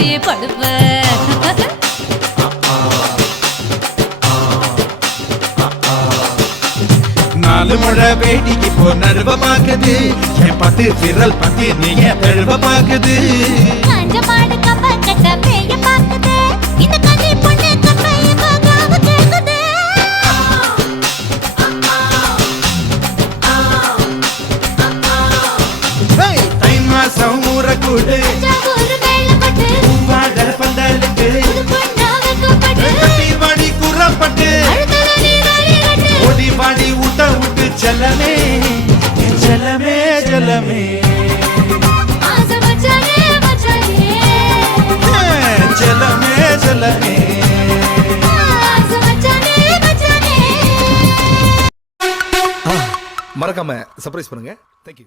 போய் படுப்ப. நாலு முழ வேடிக்கு போ நடுவ பாக்குது என் பத்து விரல் பத்தி நீங்க தழுவ பாக்குது. காஞ்ச மாடு கம்ப கட்ட மேய பாக்குது இந்த கண்ணி பொண்ணு கம்பைய காக்காவ கேக்குது. தை மாசம் ஊற கூடு ஒரு வேளை பட்டு பூவாட பந்தலுக்கு பொண்ணா வைக்கப்பட்டு கட்டி வாடி கூறப்பட்டு அழுதல நீராடி கட்டு ஓடி வாடி ஊட்ட விட்டு செல்லமே செல்லமே செல்லமே ஆசை மச்சானே மச்சானே செல்லமே செல்லமே. ஆசை மச்சானே மச்சானே. மறக்காம சர்ப்ரைஸ் பண்ணுங்க. தேங்க்யூ.